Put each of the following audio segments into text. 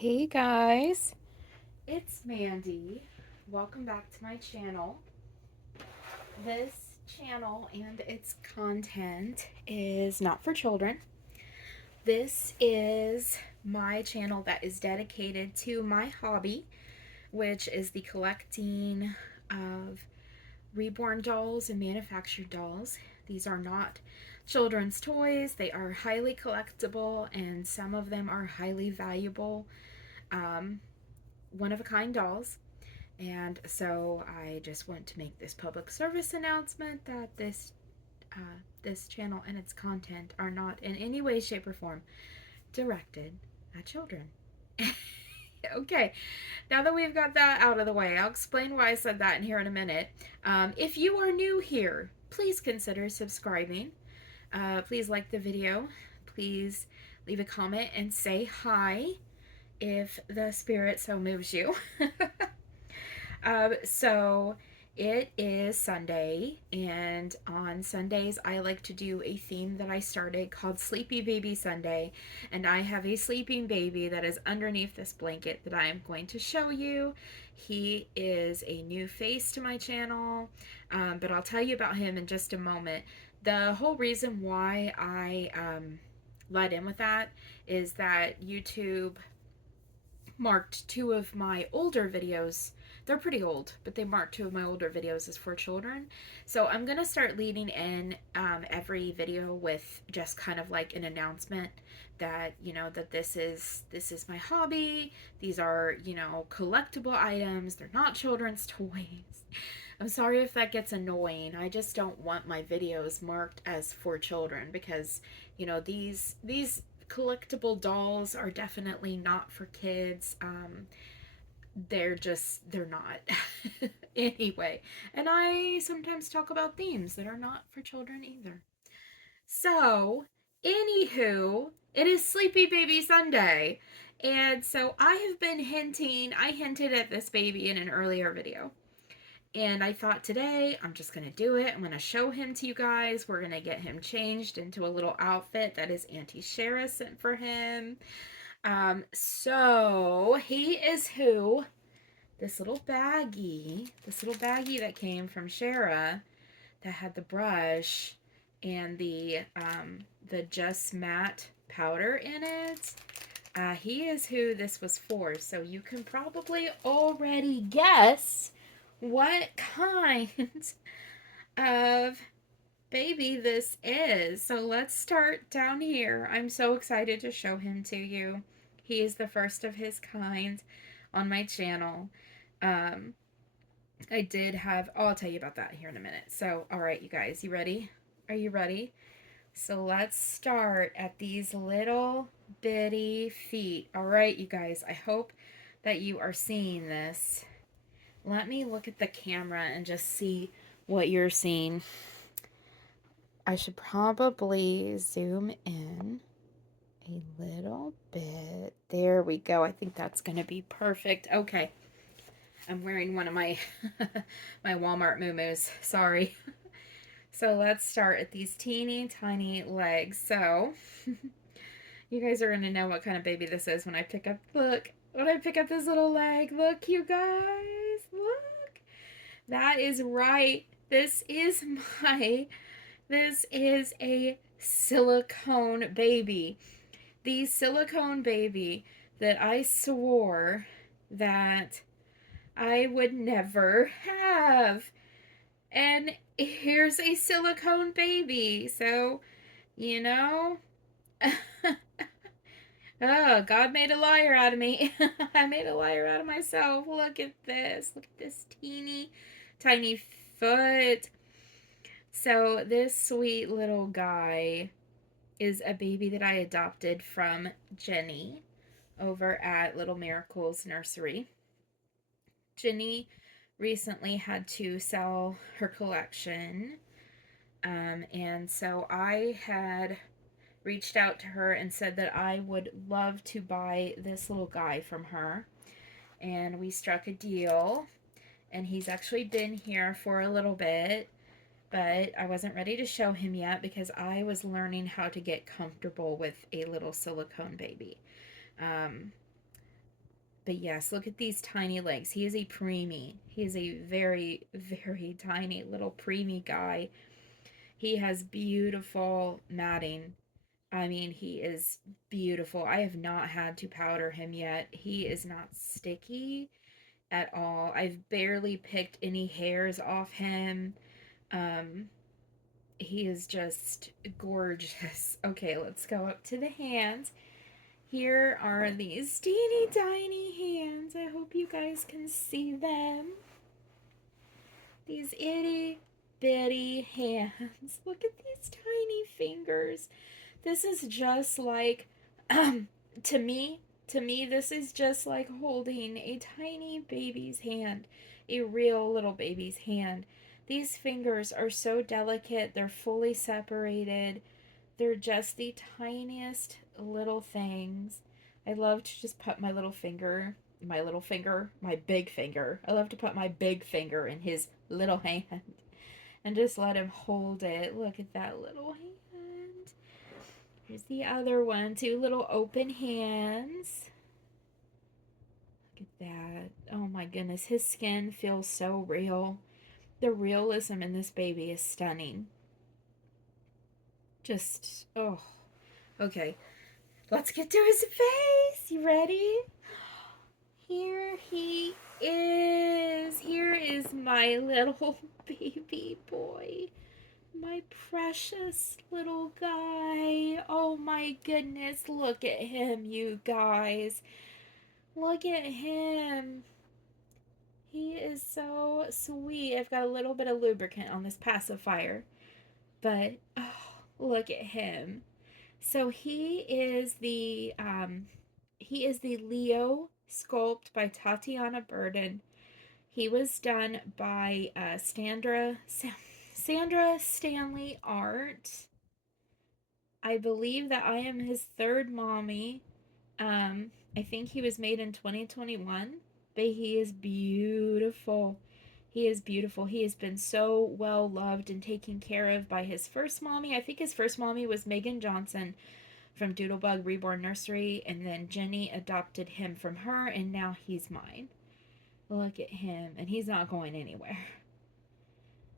Hey guys, it's Mandy. Welcome back to my channel. This channel and its content is not for children. This is my channel that is dedicated to my hobby, which is the collecting of reborn dolls and manufactured dolls. These are not children's toys, they are highly collectible, and some of them are highly valuable. Um, One of a kind dolls. And so I just want to make this public service announcement that this channel and its content are not in any way, shape, or form directed at children. Okay, now that we've got that out of the way, I'll explain why I said that in here in a minute. If you are new here, please consider subscribing. Please like the video. Please leave a comment and say hi if the spirit so moves you. So it is Sunday, and on Sundays I like to do a theme that I started called Sleepy Baby Sunday, and I have a sleeping baby that is underneath this blanket that I am going to show you. He is a new face to my channel, but I'll tell you about him in just a moment. The whole reason why I led in with that is that YouTube marked two of my older videos. They're pretty old, but they marked two of my older videos as for children. So I'm gonna start leading in every video with just kind of like an announcement that that this is my hobby. These are collectible items. They're not children's toys. I'm sorry if that gets annoying. I just don't want my videos marked as for children because these collectible dolls are definitely not for kids. They're not. Anyway, and I sometimes talk about themes that are not for children either. So, anywho, it is Sleepy Baby Sunday. And so I hinted at this baby in an earlier video. And I thought today I'm just going to do it. I'm going to show him to you guys. We're going to get him changed into a little outfit that is Auntie Shara sent for him. So he is who? This little baggie that came from Shara that had the brush and the Just Matte powder in it. He is who this was for. So you can probably already guess what kind of baby this is. So let's start down here. I'm so excited to show him to you. He is the first of his kind on my channel. Um, I did have, I'll tell you about that here in a minute. So, all right, you guys, you ready? Are you ready? So let's start at these little bitty feet. All right, you guys, I hope that you are seeing this. Let me look at the camera and just see what you're seeing. I should probably zoom in a little bit. There we go. I think that's going to be perfect. Okay. I'm wearing one of my my Walmart moo-moos. Sorry. So let's start at these teeny tiny legs. So you guys are going to know what kind of baby this is when I pick up, look, when I pick up this little leg. Look, you guys, look. That is right. My this is a silicone baby. The silicone baby that I swore that I would never have. And here's a silicone baby. So, you know, oh, God made a liar out of me. I made a liar out of myself. Look at this. Look at this teeny tiny foot. So, this sweet little guy is a baby that I adopted from Jenny over at Little Miracles Nursery. Jenny recently had to sell her collection, and so I had reached out to her and said that I would love to buy this little guy from her, and we struck a deal, and he's actually been here for a little bit, but I wasn't ready to show him yet because I was learning how to get comfortable with a little silicone baby. Um, But yes, look at these tiny legs. He is a preemie. He is a very, very tiny little preemie guy. He has beautiful matting. I mean, he is beautiful. I have not had to powder him yet. He is not sticky at all. I've barely picked any hairs off him. Um, he is just gorgeous. Okay, let's go up to the hands. Here are these teeny tiny hands. I hope you guys can see them. These itty bitty hands. Look at these tiny fingers. This is just like, to me, this is just like holding a tiny baby's hand, a real little baby's hand. These fingers are so delicate, they're fully separated. They're just the tiniest little things. I love to just put my big finger. I love to put my big finger in his little hand and just let him hold it. Look at that little hand. Here's the other one. Two little open hands. Look at that. Oh my goodness. His skin feels so real. The realism in this baby is stunning. Just, oh. Okay. Let's get to his face. You ready? Here he is. Here is my little baby boy. My precious little guy. Oh my goodness. Look at him, you guys. Look at him. He is so sweet. I've got a little bit of lubricant on this pacifier. But, oh, look at him. So he is the Leo sculpt by Tatyana Burden. He was done by Sandra Stanley Art. I believe that I am his third mommy. I think he was made in 2021, but he is beautiful. He is beautiful. He has been so well loved and taken care of by his first mommy. I think his first mommy was Megan Johnson from Doodlebug Reborn Nursery, and then Jenny adopted him from her, and now he's mine. Look at him, and he's not going anywhere.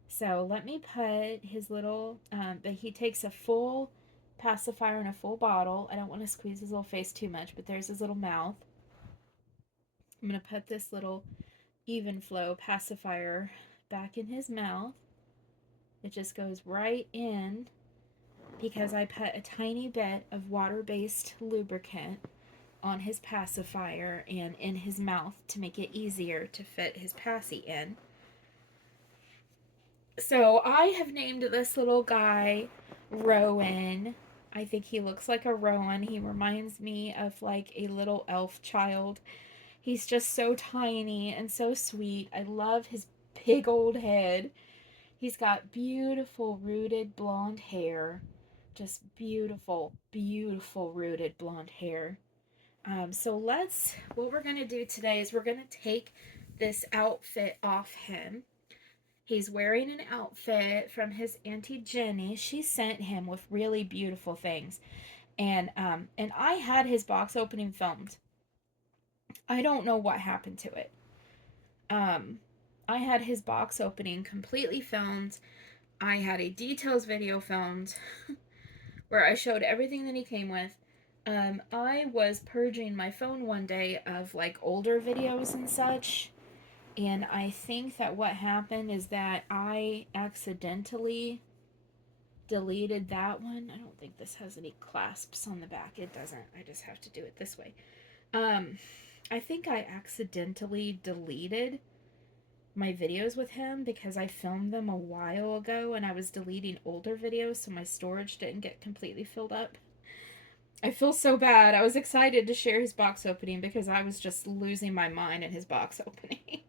So let me put his little, but he takes a full pacifier in a full bottle. I don't want to squeeze his little face too much, but there's his little mouth. I'm going to put this little even flow pacifier back in his mouth. It just goes right in because I put a tiny bit of water-based lubricant on his pacifier and in his mouth to make it easier to fit his passy in. So I have named this little guy Rowan. I think he looks like a Rowan. He reminds me of like a little elf child. He's just so tiny and so sweet. I love his big old head. He's got beautiful rooted blonde hair. Just beautiful, beautiful rooted blonde hair. So what we're going to do today is we're going to take this outfit off him. He's wearing an outfit from his Auntie Jenny. She sent him with really beautiful things. And I had his box opening filmed. I don't know what happened to it. I had his box opening completely filmed. I had a details video filmed where I showed everything that he came with. I was purging my phone one day of like older videos and such, and I think that what happened is that I accidentally deleted that one. I don't think this has any clasps on the back. It doesn't. I just have to do it this way. I think I accidentally deleted my videos with him because I filmed them a while ago and I was deleting older videos so my storage didn't get completely filled up. I feel so bad. I was excited to share his box opening because I was just losing my mind in his box opening.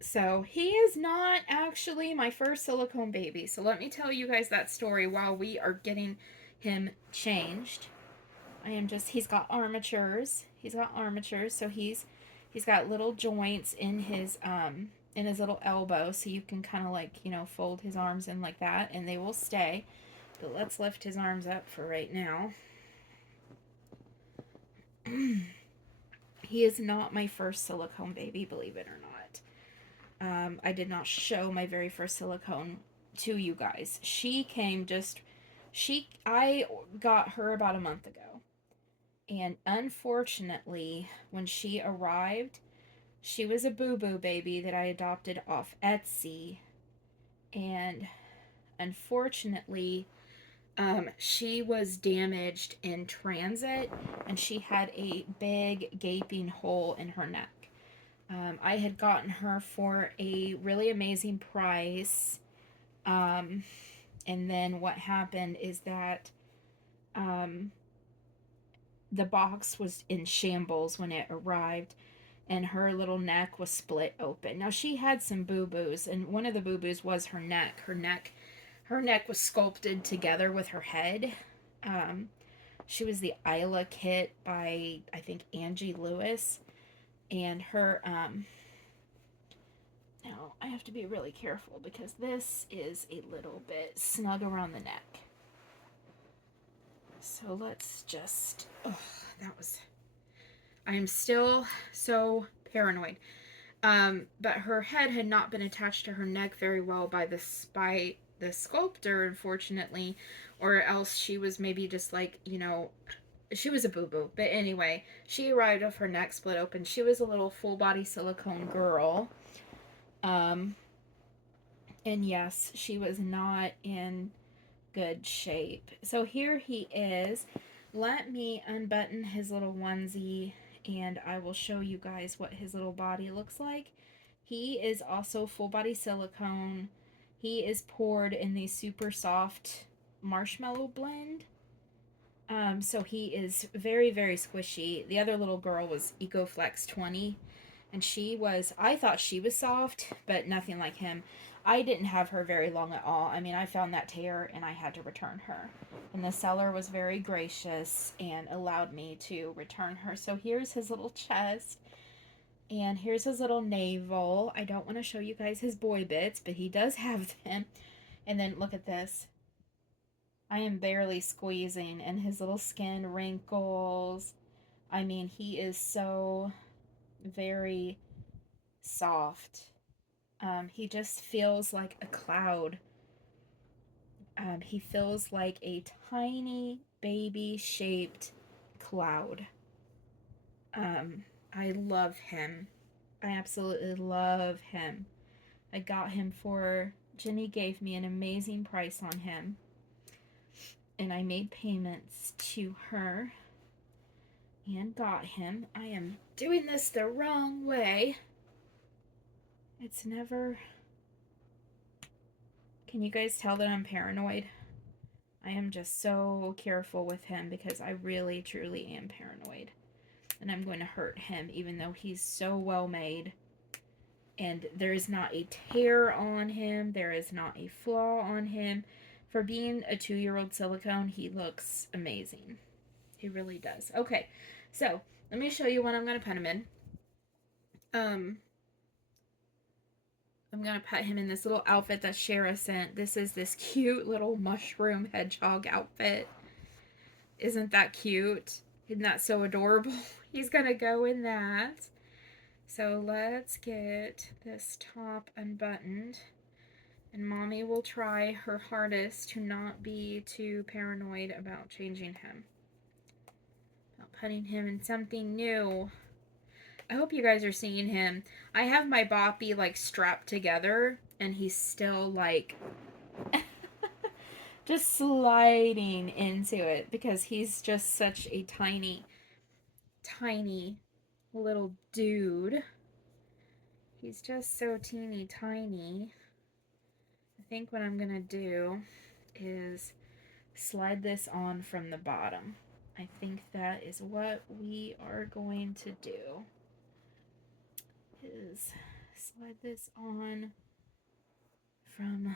So he is not actually my first silicone baby. So let me tell you guys that story while we are getting him changed. He's got armatures. So he's got little joints in his little elbow so you can kind of like, fold his arms in like that and they will stay. But let's lift his arms up for right now. He is not my first silicone baby, believe it or not. I did not show my very first silicone to you guys. I got her about a month ago. And unfortunately, when she arrived, she was a boo boo baby that I adopted off Etsy. And unfortunately, she was damaged in transit and she had a big gaping hole in her neck. I had gotten her for a really amazing price. Um, and then what happened is that um, the box was in shambles when it arrived, and her little neck was split open. Now she had some boo-boos, and one of the boo-boos was her neck. Her neck was sculpted together with her head. Um, she was the Isla kit by I think Angie Lewis, and her now I have to be really careful because this is a little bit snug around the neck. So let's just that was I am still so paranoid. But her head had not been attached to her neck very well by the sculptor, unfortunately, or else she was maybe just like, she was a boo boo. But anyway, she arrived with her neck split open. She was a little full body silicone girl. Um, and yes, she was not in good shape. So here he is. Let me unbutton his little onesie and I will show you guys what his little body looks like. He is also full body silicone. He is poured in the super soft marshmallow blend. So he is very, very squishy. The other little girl was EcoFlex 20, and I thought she was soft, but nothing like him. I didn't have her very long at all. I mean, I found that tear and I had to return her. And the seller was very gracious and allowed me to return her. So here's his little chest. And here's his little navel. I don't want to show you guys his boy bits, but he does have them. And then look at this. I am barely squeezing, and his little skin wrinkles. I mean, he is so very soft. He just feels like a cloud. He feels like a tiny baby shaped cloud. Um, I love him. I absolutely love him. I got him for, Jenny gave me an amazing price on him. And I made payments to her and got him. I am doing this the wrong way. It's never. Can you guys tell that I'm paranoid? I am just so careful with him because I really, truly am paranoid. And I'm going to hurt him even though he's so well made. And there is not a tear on him. There is not a flaw on him. For being a 2-year-old silicone, he looks amazing. He really does. Okay, so let me show you what I'm going to put him in. I'm going to put him in this little outfit that Shara sent. This is this cute little mushroom hedgehog outfit. Isn't that cute? Isn't that so adorable? He's going to go in that. So let's get this top unbuttoned. And Mommy will try her hardest to not be too paranoid about changing him. About putting him in something new. I hope you guys are seeing him. I have my boppy like strapped together and he's still like just sliding into it because he's just such a tiny, tiny little dude. He's just so teeny tiny. I think what I'm gonna do is slide this on from the bottom. I think that is what we are going to do. Is slide this on from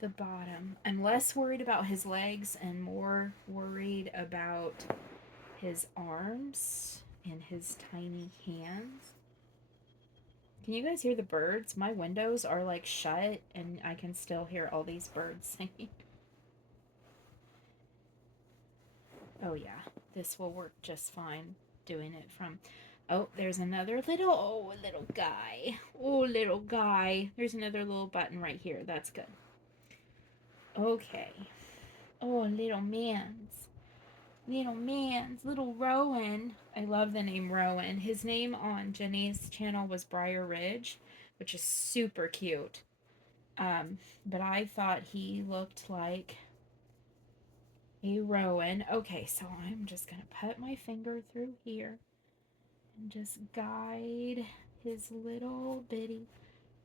the bottom. I'm less worried about his legs and more worried about his arms and his tiny hands. Can you guys hear the birds? My windows are like shut and I can still hear all these birds singing. Oh yeah, this will work just fine. doing it from. Oh, there's another little guy. Oh, little guy. There's another little button right here. That's good. Okay. Oh, little man's. Little Rowan. I love the name Rowan. His name on Jenny's channel was Briar Ridge, which is super cute. But I thought he looked like a Rowan. Okay, so I'm just going to put my finger through here and just guide his little bitty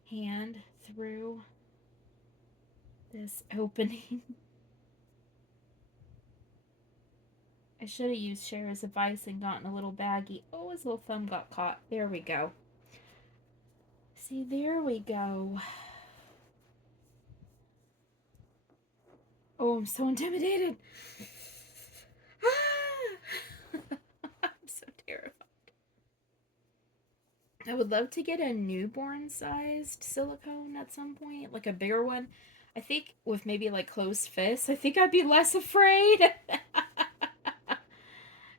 hand through this opening. I should have used Shara's advice and gotten a little baggie. Oh, his little thumb got caught. There we go. See, there we go. Oh, I'm so intimidated. I'm so terrified. I would love to get a newborn sized silicone at some point, like a bigger one. I think with maybe like closed fists, I think I'd be less afraid.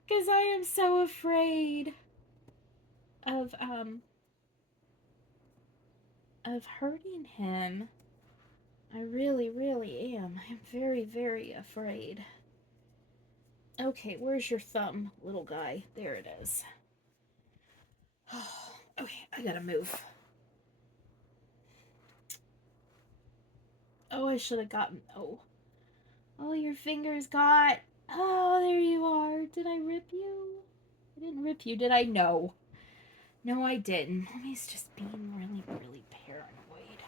Because I am so afraid of hurting him. I really, really am. I'm very, very afraid. Okay, where's your thumb, little guy? There it is. Oh, okay, I gotta move. Oh, I should have gotten. Oh, your fingers got. Oh, there you are. Did I rip you? I didn't rip you, did I? No. No, I didn't. Mommy's just being really, really paranoid.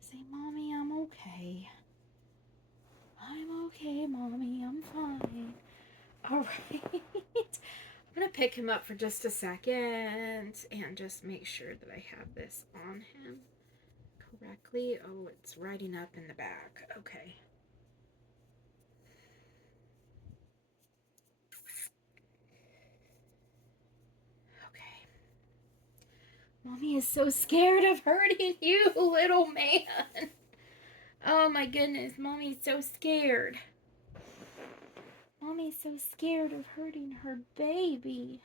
Say, Mommy, I'm okay. I'm okay, Mommy. I'm fine. All right. I'm going to pick him up for just a second and just make sure that I have this on him correctly. Oh, it's riding up in the back. Okay. Okay. Mommy is so scared of hurting you, little man. Oh my goodness, Mommy's so scared. Mommy's so scared of hurting her baby.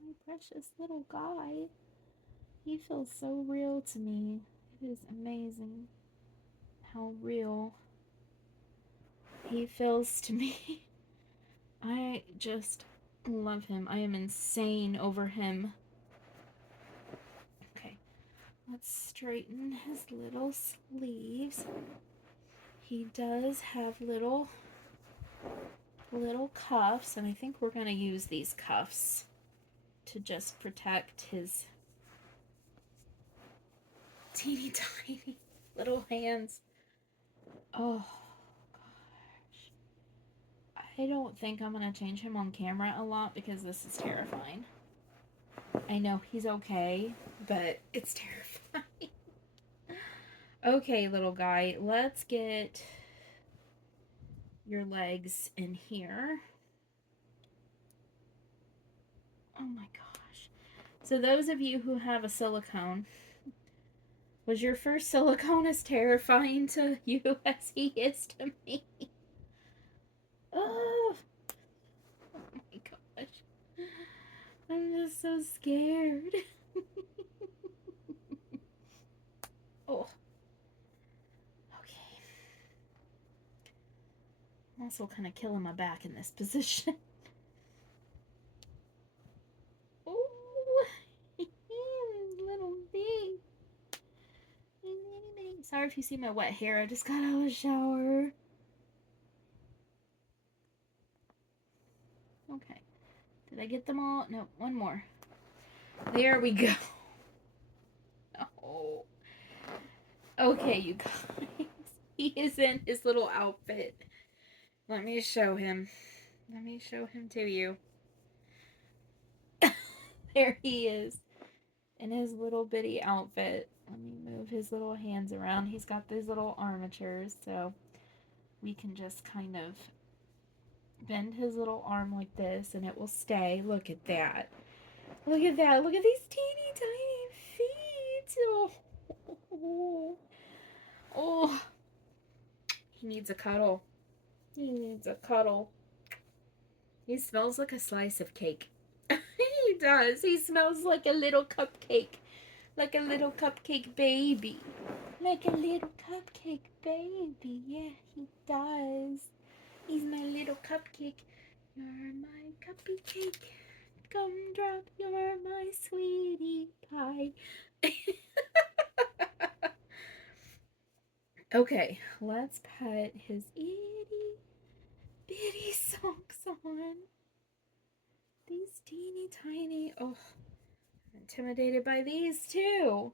My precious little guy. He feels so real to me. It is amazing how real he feels to me. I just love him. I am insane over him. Okay, let's straighten his little sleeves. He does have little cuffs, and I think we're going to use these cuffs to just protect his teeny tiny little hands. Oh gosh. I don't think I'm going to change him on camera a lot because this is terrifying. I know he's okay, but it's terrifying. Okay, little guy, let's get your legs in here. Oh my gosh. So those of you who have a silicone, was your first silicone as terrifying to you as he is to me? Oh, oh my gosh. I'm just so scared. Oh. Okay. I'm also kind of killing my back in this position. Oh, little bee. Sorry if you see my wet hair. I just got out of the shower. Okay. Did I get them all? No, one more. There we go. Oh. Okay, you guys. He is in his little outfit. Let me show him. Let me show him to you. There he is in his little bitty outfit. Let me move his little hands around. He's got these little armatures, so we can just kind of bend his little arm like this and it will stay. Look at that. Look at that. Look at these teeny tiny feet. Oh. Oh. He needs a cuddle. He needs a cuddle. He smells like a slice of cake. He does. He smells like a little cupcake. Like a little cupcake baby. Like a little cupcake baby. Yeah, he does. He's my little cupcake. You're my cupcake. Gumdrop, you're my sweetie pie. Okay, let's put his itty bitty socks on. These teeny tiny. Oh, I'm intimidated by these too.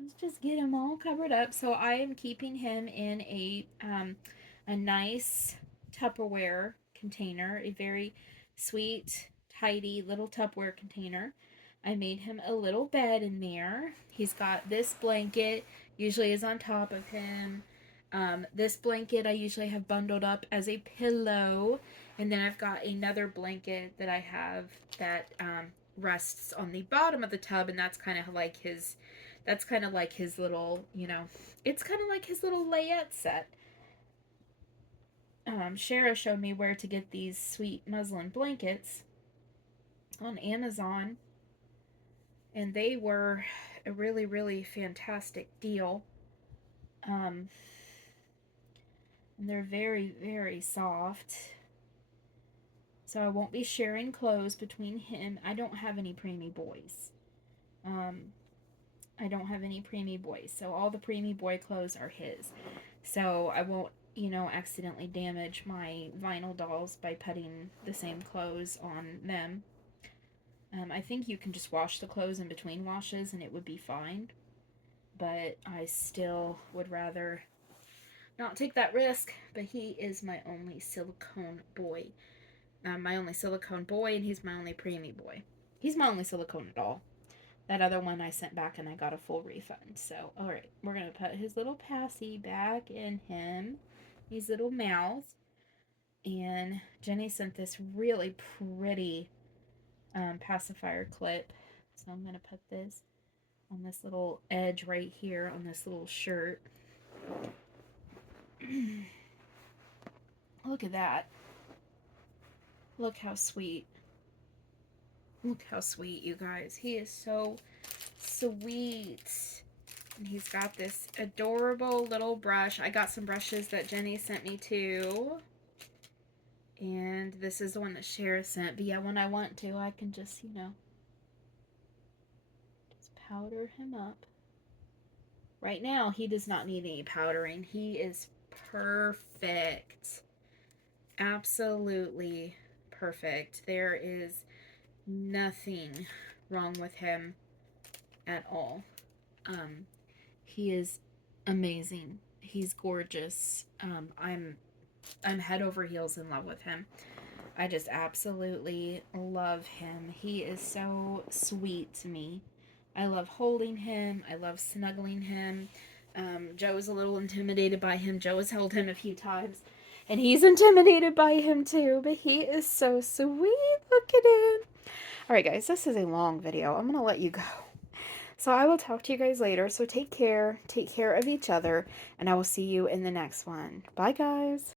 Let's just get him all covered up. So I am keeping him in a nice Tupperware container, a very sweet, tidy little Tupperware container. I made him a little bed in there. He's got this blanket, usually is on top of him. This blanket I usually have bundled up as a pillow. And then I've got another blanket that I have that rests on the bottom of the tub, and that's kind of like his little, it's kind of like his little layette set. Shara showed me where to get these sweet muslin blankets on Amazon, and they were a really, really fantastic deal. And they're very, very soft. So I won't be sharing clothes between him. I don't have any preemie boys. Um, I don't have any preemie boys, so all the preemie boy clothes are his. So I won't, accidentally damage my vinyl dolls by putting the same clothes on them. I think you can just wash the clothes in between washes and it would be fine. But I still would rather not take that risk. But he is my only silicone boy. My only silicone boy, and he's my only preemie boy. He's my only silicone doll. That other one I sent back and I got a full refund. So, alright, we're going to put his little passy back in him. His little mouth. And Jenny sent this really pretty pacifier clip. So I'm going to put this on this little edge right here on this little shirt. Look at that. Look how sweet. Look how sweet, you guys. He is so sweet. And he's got this adorable little brush. I got some brushes that Jenny sent me too. And this is the one that Shara sent. But yeah, when I want to, I can just, just powder him up. Right now, he does not need any powdering. He is perfect. Absolutely perfect. There is nothing wrong with him at all. He is amazing. He's gorgeous. I'm head over heels in love with him. I just absolutely love him. He is so sweet to me. I love holding him. I love snuggling him. Joe's a little intimidated by him. Joe has held him a few times. And he's intimidated by him too. But he is so sweet. Look at him. Alright guys, this is a long video. I'm going to let you go. So I will talk to you guys later. So take care. Take care of each other. And I will see you in the next one. Bye guys.